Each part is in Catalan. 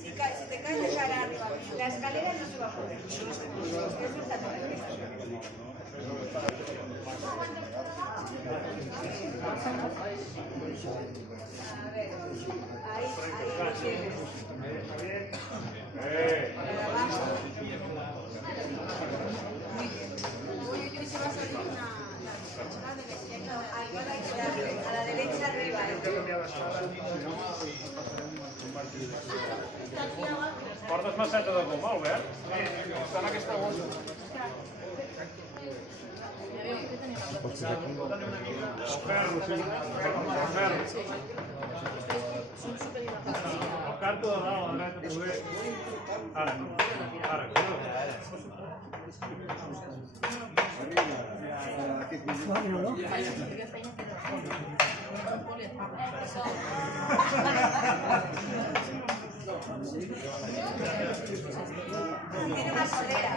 Si te caes de cara arriba, la escalera no se va a poder. Eso está todo. A ver, ahí lo tienes. Muy bien. Uy, se va a salir una... A la derecha arriba. Portes maceta de goma, Albert? Està en aquesta bossa. El ferro, sí. El ferro. El canto de dalt, a la dreta, poder. Ara. Tiene una solera.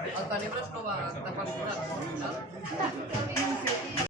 El tenebres no va de per